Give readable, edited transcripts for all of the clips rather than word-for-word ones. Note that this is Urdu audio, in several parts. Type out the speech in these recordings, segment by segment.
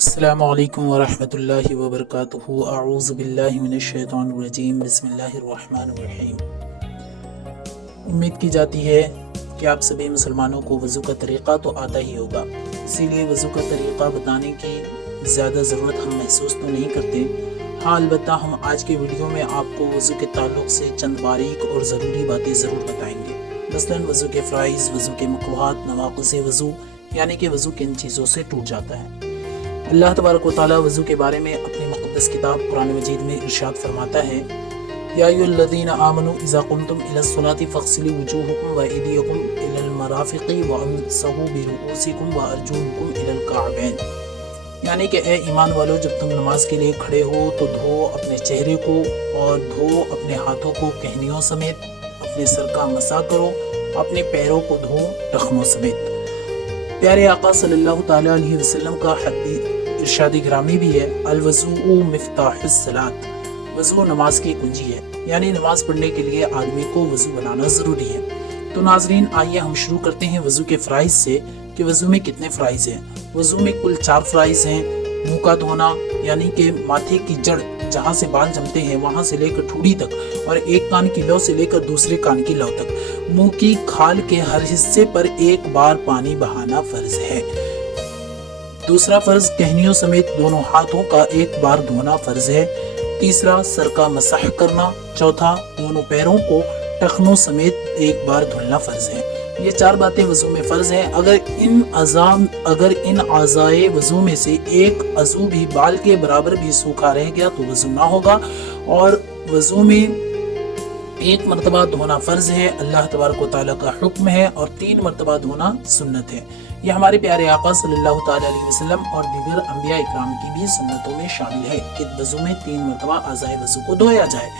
السلام علیکم ورحمۃ اللہ وبرکاتہ۔ اعوذ باللہ من الشیطان الرجیم، بسم اللہ الرحمن الرحیم۔ امید کی جاتی ہے کہ آپ سبھی مسلمانوں کو وضو کا طریقہ تو آتا ہی ہوگا، اسی لیے وضو کا طریقہ بتانے کی زیادہ ضرورت ہم محسوس تو نہیں کرتے۔ ہاں البتہ ہم آج کے ویڈیو میں آپ کو وضو کے تعلق سے چند باریک اور ضروری باتیں ضرور بتائیں گے، مثلاً وضو کے فرائض، وضو کے مکروہات، نواقض وضو، یعنی کہ وضو کن چیزوں سے ٹوٹ جاتا ہے۔ اللہ تبارک و تعالیٰ وضو کے بارے میں اپنی مقدس کتاب قرآن مجید میں ارشاد فرماتا ہے، یا ایھا الذین آمنوا اذا قمتم الی الصلاۃ فاغسلوا وجوہکم وایدیکم الی المرافق وامسحوا برؤوسکم وارجلکم الی الکعبین، یعنی کہ اے ایمان والو، جب تم نماز کے لیے کھڑے ہو تو دھو اپنے چہرے کو اور دھو اپنے ہاتھوں کو کہنیوں سمیت، اپنے سر کا مسح کرو، اپنے پیروں کو دھو ٹخنوں سمیت۔ پیارے آقا صلی اللہ تعالیٰ علیہ وسلم کا ارشاد گرامی بھی ہے، الوضوء مفتاح الصلاۃ، وضو نماز کی کنجی ہے، یعنی نماز پڑھنے کے لیے آدمی کو وضو بنانا ضروری ہے۔ تو ناظرین، آئیے ہم شروع کرتے ہیں وضو کے فرائض سے کہ وضو میں کتنے فرائض ہیں۔ وضو میں کل 4 فرائض ہیں۔ منہ کا دھونا، یعنی کہ ماتھے کی جڑ جہاں سے بال جمتے ہیں وہاں سے لے کر ٹھوڑی تک، اور ایک کان کی لو سے لے کر دوسرے کان کی لو تک، منہ کی کھال کے ہر حصے پر ایک بار پانی بہانا فرض ہے۔ دوسرا فرض، کہنیوں سمیت دونوں ہاتھوں کا ایک بار دھونا فرض ہے۔ تیسرا، سر کا مسح کرنا۔ چوتھا، دونوں پیروں کو ٹخنوں سمیت ایک بار دھلنا فرض ہے۔ یہ 4 باتیں وضو میں فرض ہیں۔ اگر ان اعضائے وضو میں سے ایک عضو بھی بال کے برابر بھی سوکھا رہ گیا تو وضو نہ ہوگا، اور وضو میں 1 مرتبہ دھونا فرض ہے، اللہ تبارک و تعالیٰ کا حکم ہے، اور 3 مرتبہ دھونا سنت ہے۔ یہ ہمارے پیارے آقا صلی اللہ تعالیٰ علیہ وسلم اور دیگر انبیاء اکرام کی بھی سنتوں میں شامل ہے کہ وضو میں 3 مرتبہ اعضائے وضو کو دھویا جائے۔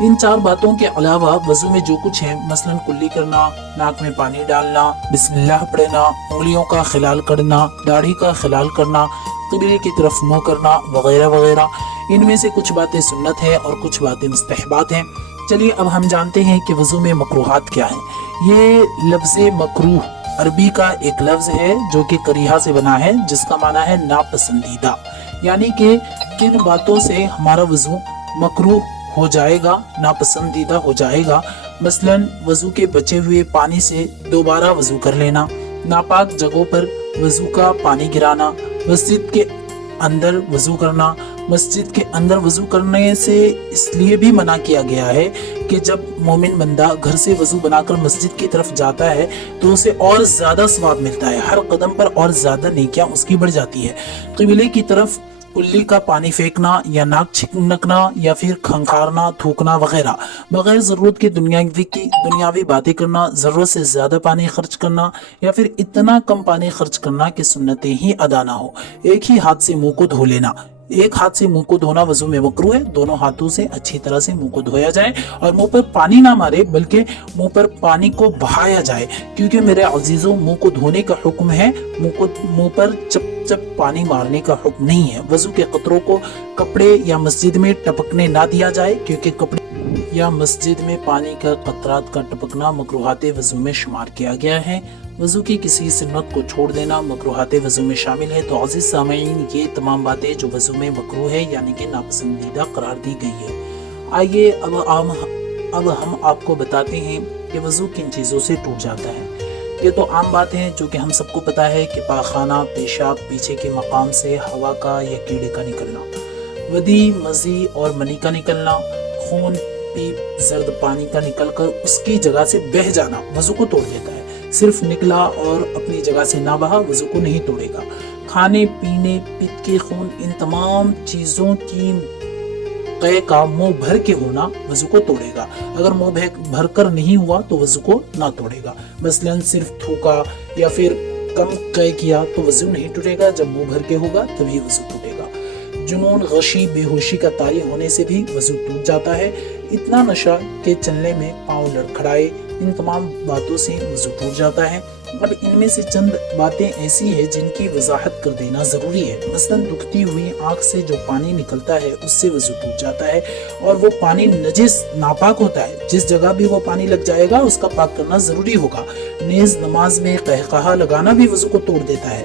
ان 4 باتوں کے علاوہ وضو میں جو کچھ ہے، مثلاً کلی کرنا، ناک میں پانی ڈالنا، بسم اللہ پڑھنا، انگلیوں کا خلال کرنا، داڑھی کا خلال کرنا، قبلے کی طرف منہ کرنا، وغیرہ وغیرہ، ان میں سے کچھ باتیں سنت ہیں اور کچھ باتیں مستحبات ہیں۔ چلیے اب ہم جانتے ہیں کہ وضو میں مکروہات کیا ہیں۔ یہ لفظ مکروہ عربی کا ایک لفظ ہے جو کہ کریہہ سے بنا ہے، جس کا معنی ہے ناپسندیدہ، یعنی کہ کن باتوں سے ہمارا وضو مکروہ ہو جائے گا، ناپسندیدہ ہو جائے گا۔ مثلاً وضو کے بچے ہوئے پانی سے دوبارہ وضو کر لینا، ناپاک جگہوں پر وضو کا پانی گرانا، مسجد کے اندر وضو کرنا۔ مسجد کے اندر وضو کرنے سے اس لیے بھی منع کیا گیا ہے کہ جب مومن بندہ گھر سے وضو بنا کر مسجد کی طرف جاتا ہے تو اسے اور زیادہ ثواب ملتا ہے، ہر قدم پر اور زیادہ نیکیاں اس کی بڑھ جاتی ہے۔ قبلے کی طرف کلی کا پانی پھینکنا یا ناک چھنکنا یا پھر کھنکھارنا، تھوکنا وغیرہ، بغیر ضرورت کے دنیاوی باتیں کرنا، ضرورت سے زیادہ پانی خرچ کرنا یا پھر اتنا کم پانی خرچ کرنا کہ سنتیں ہی ادا نہ ہو۔ ایک ہی ہاتھ سے منہ کو دھو لینا، ایک ہاتھ سے منہ کو دھونا وضو میں مکروہ ہے۔ دونوں ہاتھوں سے اچھی طرح سے منہ کو دھویا جائے اور منہ پر پانی نہ مارے بلکہ منہ پر پانی کو بہایا جائے، کیونکہ میرے عزیزوں، منہ کو دھونے کا حکم ہے، منہ پر چپ پانی مارنے کا حکم نہیں ہے۔ وضو کے قطروں کو کپڑے یا مسجد میں ٹپکنے نہ دیا جائے، کیونکہ کپڑے یا مسجد میں پانی کا قطرات کا ٹپکنا مکروہات وضو میں شمار کیا گیا ہے۔ وضو کی کسی سنت کو چھوڑ دینا مکروہات وضو میں شامل ہے۔ تو عزیز سامعین، یہ تمام باتیں جو وضو میں مکروہ ہے یعنی کہ ناپسندیدہ قرار دی گئی ہے۔ آئیے اب ہم آپ کو بتاتے ہیں کہ وضو کن چیزوں سے ٹوٹ جاتا ہے۔ یہ تو عام بات ہے جو کہ ہم سب کو پتا ہے کہ پاخانہ، پیشاب، پیچھے کے مقام سے ہوا کا یا کیڑے کا نکلنا، ودی، مزی اور منی کا نکلنا، خون، پیپ، زرد پانی کا نکل کر اس کی جگہ سے بہہ جانا وضو کو توڑ دیتا ہے۔ صرف نکلا اور اپنی جگہ سے نہ بہا وضو کو نہیں توڑے گا۔ کھانے پینے، پت کے خون، ان تمام چیزوں کی قے کا منہ بھر کے ہونا وضو کو توڑے گا۔ اگر منہ بھر کر نہیں ہوا تو وضو کو نہ توڑے گا۔ مثلاً صرف تھوکا یا پھر کم قے کیا تو وضو نہیں ٹوٹے گا، جب منہ بھر کے ہوگا تبھی وضو ٹوٹے گا۔ جنون، غشی، بے ہوشی کا طاری ہونے سے بھی وضو ٹوٹ جاتا ہے۔ اتنا نشہ کہ چلنے میں پاؤں لڑکھڑائے، ان تمام باتوں سے وضو ٹوٹ جاتا ہے۔ اب ان میں سے چند باتیں ایسی ہیں جن کی وضاحت کر دینا ضروری ہے۔ مثلاً دکھتی ہوئی آنکھ سے جو پانی نکلتا ہے اس سے وضو ٹوٹ جاتا ہے، اور وہ پانی نجس، ناپاک ہوتا ہے۔ جس جگہ بھی وہ پانی لگ جائے گا اس کا پاک کرنا ضروری ہوگا۔ نیز نماز میں قہقہا لگانا بھی وضو کو توڑ دیتا ہے۔